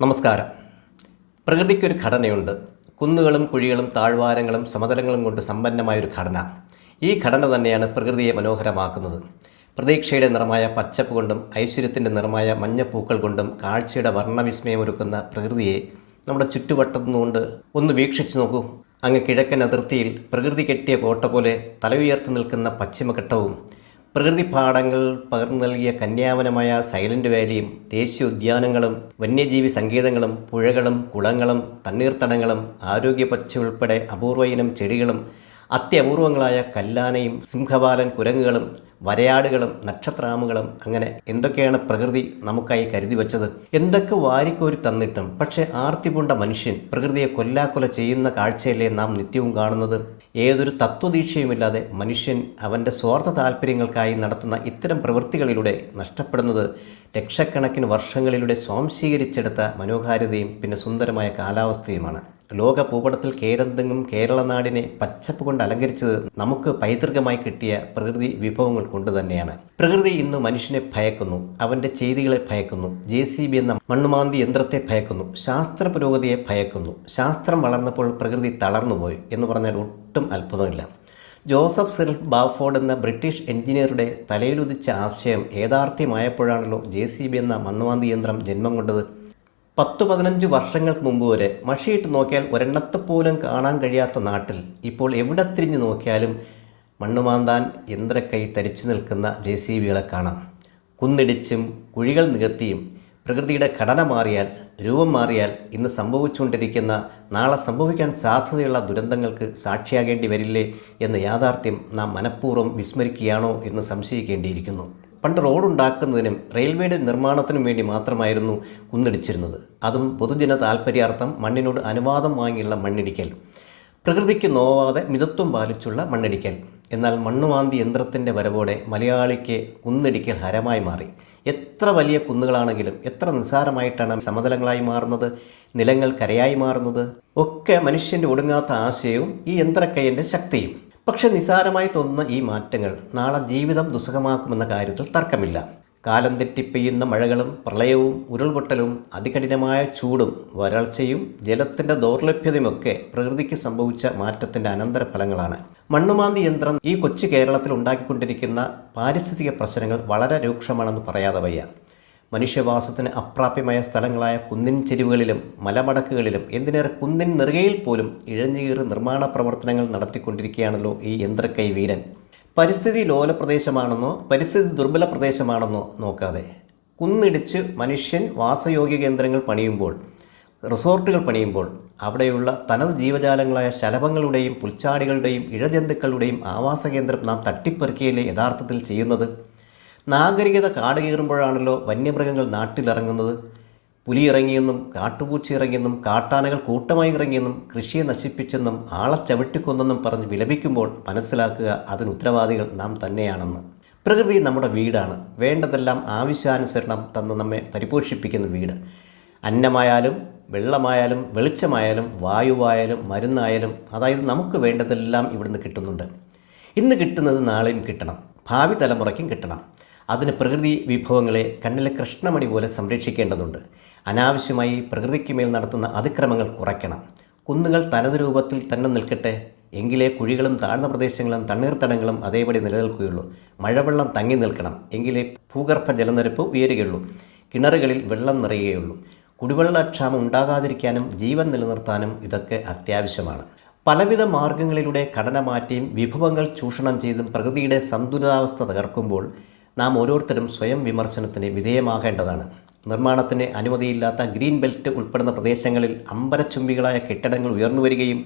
നമസ്കാരം. പ്രകൃതിക്കൊരു ഘടനയുണ്ട്. കുന്നുകളും കുഴികളും താഴ്വാരങ്ങളും സമതലങ്ങളും കൊണ്ട് സമ്പന്നമായൊരു ഘടന. ഈ ഘടന തന്നെയാണ് പ്രകൃതിയെ മനോഹരമാക്കുന്നത്. പ്രതീക്ഷയുടെ നിറമായ പച്ചപ്പ് കൊണ്ടും ഐശ്വര്യത്തിന്റെ നിറമായ മഞ്ഞപ്പൂക്കൾ കൊണ്ടും കാഴ്ചയുടെ വർണവിസ്മയമൊരുക്കുന്ന പ്രകൃതിയെ നമ്മുടെ ചുറ്റുവട്ടത്തുനിന്നുകൊണ്ട് ഒന്ന് വീക്ഷിച്ചു നോക്കൂ. അങ്ങ് കിഴക്കൻ അതിർത്തിയിൽ പ്രകൃതി കെട്ടിയ കോട്ട പോലെ തലയുയർത്തി നിൽക്കുന്ന പശ്ചിമഘട്ടവും പ്രകൃതി പാഠങ്ങൾ പകർന്നു നൽകിയ കന്യാവനമായ സൈലന്റ് വാലിയും ദേശീയ ഉദ്യാനങ്ങളും വന്യജീവി സങ്കേതങ്ങളും പുഴകളും കുളങ്ങളും തണ്ണീർത്തടങ്ങളും ആരോഗ്യ പച്ച ഉൾപ്പെടെ അപൂർവ ഇനം ചെടികളും അത്യപൂർവങ്ങളായ കല്ലാനയും സിംഹപാലൻ കുരങ്ങുകളും വരയാടുകളും നക്ഷത്രാമുകളും അങ്ങനെ എന്തൊക്കെയാണ് പ്രകൃതി നമുക്കായി കരുതി വച്ചത്? എന്തൊക്കെ വാരിക്കോരി തന്നിട്ടും പക്ഷേ ആർത്തി പൂണ്ട മനുഷ്യൻ പ്രകൃതിയെ കൊല്ലാക്കൊല ചെയ്യുന്ന കാഴ്ചയല്ലേ നാം നിത്യവും കാണുന്നത്? ഏതൊരു തത്വദീക്ഷയുമില്ലാതെ മനുഷ്യൻ അവന്റെ സ്വാർത്ഥ താല്പര്യങ്ങൾക്കായി നടത്തുന്ന ഇത്തരം പ്രവൃത്തികളിലൂടെ നഷ്ടപ്പെടുന്നത്? ലക്ഷക്കണക്കിന് വർഷങ്ങളിലൂടെ സ്വാംശീകരിച്ചെടുത്ത മനോഹാരിതയും പിന്നെ സുന്ദരമായ കാലാവസ്ഥയുമാണ്. ലോക ഭൂപടത്തിൽ കേരന്തെങ്ങും കേരള നാടിനെ പച്ചപ്പ് കൊണ്ട് അലങ്കരിച്ചത് നമുക്ക് പൈതൃകമായി കിട്ടിയ പ്രകൃതി വിഭവങ്ങൾ കൊണ്ട് തന്നെയാണ്. പ്രകൃതി ഇന്ന് മനുഷ്യനെ ഭയക്കുന്നു അവന്റെ ചെയ്തികളെ ഭയക്കുന്നു ജെ സി ബി എന്ന മണ്ണുമാന്തി യന്ത്രത്തെ ഭയക്കുന്നു ശാസ്ത്ര പുരോഗതിയെ ഭയക്കുന്നു ശാസ്ത്രം വളർന്നപ്പോൾ പ്രകൃതി തളർന്നുപോയി എന്ന് പറഞ്ഞാൽ ഒട്ടും അത്ഭുതമില്ല. ജോസഫ് സെൽഫ് ബാഫോർഡ് എന്ന ബ്രിട്ടീഷ് എഞ്ചിനീയറുടെ തലയിലുദിച്ച ആശയം യാഥാർത്ഥ്യമായപ്പോഴാണല്ലോ ജെ സി ബി എന്ന മണ്ണുമാന്തി യന്ത്രം ജന്മം കൊണ്ടത്. പത്തു പതിനഞ്ച് വർഷങ്ങൾക്ക് മുമ്പ് വരെ മഷിയിട്ട് നോക്കിയാൽ ഒരെണ്ണത്തെ പോലും കാണാൻ കഴിയാത്ത നാട്ടിൽ ഇപ്പോൾ എവിടെ തിരിഞ്ഞു നോക്കിയാലും മണ്ണുമാന്താൻ യന്ത്രക്കൈ തരിച്ചു നിൽക്കുന്ന ജെ സി ബികളെ കാണാം. കുന്നിടിച്ചും കുഴികൾ നികത്തിയും പ്രകൃതിയുടെ ഘടന മാറിയാൽ രൂപം മാറിയാൽ ഇന്ന് സംഭവിച്ചുകൊണ്ടിരിക്കുന്ന നാളെ സംഭവിക്കാൻ സാധ്യതയുള്ള ദുരന്തങ്ങൾക്ക് സാക്ഷിയാകേണ്ടി വരില്ലേ എന്ന യാഥാർത്ഥ്യം നാം മനഃപൂർവം വിസ്മരിക്കുകയാണോ എന്ന് സംശയിക്കേണ്ടിയിരിക്കുന്നു. പണ്ട് റോഡുണ്ടാക്കുന്നതിനും റെയിൽവേയുടെ നിർമ്മാണത്തിനും വേണ്ടി മാത്രമായിരുന്നു കുന്നിടിച്ചിരുന്നത്. അതും പൊതുജന താൽപ്പര്യാർത്ഥം മണ്ണിനോട് അനുവാദം വാങ്ങിയുള്ള മണ്ണിടിക്കൽ. പ്രകൃതിക്ക് നോവാതെ മിതത്വം പാലിച്ചുള്ള മണ്ണിടിക്കൽ. എന്നാൽ മണ്ണുമാന്തി യന്ത്രത്തിന്റെ വരവോടെ മലയാളിക്ക് കുന്നിടിക്കൽ ഹരമായി മാറി. എത്ര വലിയ കുന്നുകളാണെങ്കിലും എത്ര നിസ്സാരമായിട്ടാണ് സമതലങ്ങളായി മാറുന്നത് നിലങ്ങൾ കരയായി മാറുന്നത്. ഒക്കെ മനുഷ്യന്റെ ഒടുങ്ങാത്ത ആശയവും ഈ യന്ത്രക്കൈന്റെ ശക്തിയും. പക്ഷെ നിസാരമായി തോന്നുന്ന ഈ മാറ്റങ്ങൾ നാളെ ജീവിതം ദുസ്സഹമാക്കുമെന്ന കാര്യത്തിൽ തർക്കമില്ല. കാലം തെറ്റി പെയ്യുന്ന മഴകളും പ്രളയവും ഉരുൾപൊട്ടലും അതികഠിനമായ ചൂടും വരൾച്ചയും ജലത്തിന്റെ ദൗർലഭ്യതയുമൊക്കെ പ്രകൃതിക്ക് സംഭവിച്ച മാറ്റത്തിന്റെ അനന്തരഫലങ്ങളാണ്. മണ്ണുമാന്തി യന്ത്രം ഈ കൊച്ചു കേരളത്തിൽ ഉണ്ടാക്കിക്കൊണ്ടിരിക്കുന്ന പാരിസ്ഥിതിക പ്രശ്നങ്ങൾ വളരെ രൂക്ഷമാണെന്ന് പറയാതെ വയ്യ. മനുഷ്യവാസത്തിന് അപ്രാപ്യമായ സ്ഥലങ്ങളായ കുന്നിൻ ചെരുവുകളിലും മലമടക്കുകളിലും എന്തിനേറെ കുന്നിൻ നെറുകയിൽ പോലും ഇഴഞ്ഞുകീറി നിർമ്മാണ പ്രവർത്തനങ്ങൾ നടത്തിക്കൊണ്ടിരിക്കുകയാണല്ലോ ഈ യന്ത്രക്കൈ വീരൻ. പരിസ്ഥിതി ലോല പ്രദേശമാണെന്നോ പരിസ്ഥിതി ദുർബല പ്രദേശമാണെന്നോ നോക്കാതെ കുന്നിടിച്ച് മനുഷ്യൻ വാസയോഗ്യ കേന്ദ്രങ്ങൾ പണിയുമ്പോൾ റിസോർട്ടുകൾ പണിയുമ്പോൾ അവിടെയുള്ള തനത് ജീവജാലങ്ങളായ ശലഭങ്ങളുടെയും പുൽച്ചാടികളുടെയും ഇഴജന്തുക്കളുടെയും ആവാസ കേന്ദ്രം നാം തട്ടിപ്പെറുക്കിയല്ലേ യഥാർത്ഥത്തിൽ ചെയ്യുന്നത്? നാഗരികത കാട് കീറുമ്പോഴാണല്ലോ വന്യമൃഗങ്ങൾ നാട്ടിലിറങ്ങുന്നത്. പുലി ഇറങ്ങിയെന്നും കാട്ടുപൂച്ച ഇറങ്ങിയെന്നും കാട്ടാനകൾ കൂട്ടമായി ഇറങ്ങിയെന്നും കൃഷിയെ നശിപ്പിച്ചെന്നും ആളെ ചവിട്ടിക്കൊന്നെന്നും പറഞ്ഞ് വിലപിക്കുമ്പോൾ മനസ്സിലാക്കുക അതിന് ഉത്തരവാദികൾ നാം തന്നെയാണെന്ന്. പ്രകൃതി നമ്മുടെ വീടാണ്. വേണ്ടതെല്ലാം ആവശ്യാനുസരണം തന്ന് നമ്മെ പരിപോഷിപ്പിക്കുന്ന വീട്. അന്നമായാലും വെള്ളമായാലും വെളിച്ചമായാലും വായുവായാലും മരുന്നായാലും അതായത് നമുക്ക് വേണ്ടതെല്ലാം ഇവിടുന്ന് കിട്ടുന്നുണ്ട്. ഇന്ന് കിട്ടുന്നത് നാളെയും കിട്ടണം. ഭാവി തലമുറയ്ക്കും കിട്ടണം. അതിന് പ്രകൃതി വിഭവങ്ങളെ കണ്ണിലെ കൃഷ്ണമണി പോലെ സംരക്ഷിക്കേണ്ടതുണ്ട്. അനാവശ്യമായി പ്രകൃതിക്ക് മേൽ നടത്തുന്ന അതിക്രമങ്ങൾ കുറയ്ക്കണം. കുന്നുകൾ തനത് രൂപത്തിൽ തന്നെ നിൽക്കട്ടെ. എങ്കിലേ കുഴികളും താഴ്ന്ന പ്രദേശങ്ങളും തണ്ണീർത്തടങ്ങളും അതേപടി നിലനിൽക്കുകയുള്ളൂ. മഴവെള്ളം തങ്ങി നിൽക്കണം. എങ്കിലേ ഭൂഗർഭ ജലനിരപ്പ് ഉയരുകയുള്ളൂ. കിണറുകളിൽ വെള്ളം നിറയുകയുള്ളൂ. കുടിവെള്ളക്ഷാമം ഉണ്ടാകാതിരിക്കാനും ജീവൻ നിലനിർത്താനും ഇതൊക്കെ അത്യാവശ്യമാണ്. പലവിധ മാർഗങ്ങളിലൂടെ ഘടന മാറ്റിയും വിഭവങ്ങൾ ചൂഷണം ചെയ്തും പ്രകൃതിയുടെ സന്തുലിതാവസ്ഥ തകർക്കുമ്പോൾ നാം ഓരോരുത്തരും സ്വയം വിമർശനത്തിന് വിധേയമാകേണ്ടതാണ്. നിർമ്മാണത്തിന് അനുമതിയില്ലാത്ത ഗ്രീൻ ബെൽറ്റ് ഉൾപ്പെടുന്ന പ്രദേശങ്ങളിൽ അമ്പരച്ചുംബികളായ കെട്ടിടങ്ങൾ ഉയർന്നു വരികയും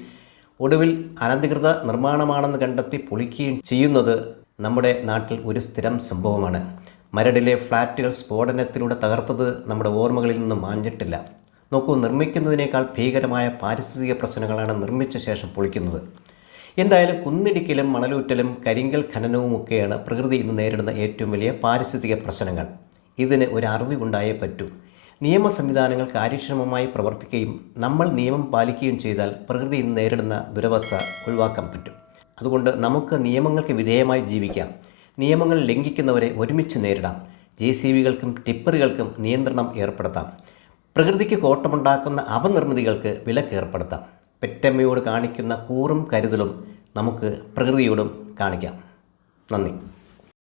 ഒടുവിൽ അനധികൃത നിർമ്മാണമാണെന്ന് കണ്ടെത്തി പൊളിക്കുകയും ചെയ്യുന്നത് നമ്മുടെ നാട്ടിൽ ഒരു സ്ഥിരം സംഭവമാണ്. മരടിലെ ഫ്ലാറ്റുകൾ സ്ഫോടനത്തിലൂടെ തകർത്തത് നമ്മുടെ ഓർമ്മകളിൽ നിന്നും മാഞ്ഞിട്ടില്ല. നോക്കൂ നിർമ്മിക്കുന്നതിനേക്കാൾ ഭീകരമായ പാരിസ്ഥിതിക പ്രശ്നങ്ങളാണ് നിർമ്മിച്ച ശേഷം പൊളിക്കുന്നത്. എന്തായാലും കുന്നിടിക്കലും മണലൂറ്റലും കരിങ്കൽ ഖനനവുമൊക്കെയാണ് പ്രകൃതി ഇന്ന് നേരിടുന്ന ഏറ്റവും വലിയ പാരിസ്ഥിതിക പ്രശ്നങ്ങൾ. ഇതിന് ഒരു അറിവ് ഉണ്ടായേ പറ്റൂ. നിയമ സംവിധാനങ്ങൾ കാര്യക്ഷമമായി പ്രവർത്തിക്കുകയും നമ്മൾ നിയമം പാലിക്കുകയും ചെയ്താൽ പ്രകൃതി ഇന്ന് നേരിടുന്ന ദുരവസ്ഥ ഒഴിവാക്കാൻ പറ്റും. അതുകൊണ്ട് നമുക്ക് നിയമങ്ങൾക്ക് വിധേയമായി ജീവിക്കാം. നിയമങ്ങൾ ലംഘിക്കുന്നവരെ ഒരുമിച്ച് നേരിടാം. ജെ സി ബികൾക്കും ടിപ്പറുകൾക്കും നിയന്ത്രണം ഏർപ്പെടുത്താം. പ്രകൃതിക്ക് കോട്ടമുണ്ടാക്കുന്ന അപനിർമ്മിതികൾക്ക് വിലക്കേർപ്പെടുത്താം. പെറ്റമ്മയോട് കാണിക്കുന്ന കൂറും കരുതലും നമുക്ക് പ്രകൃതിയോടും കാണിക്കാം. നന്ദി.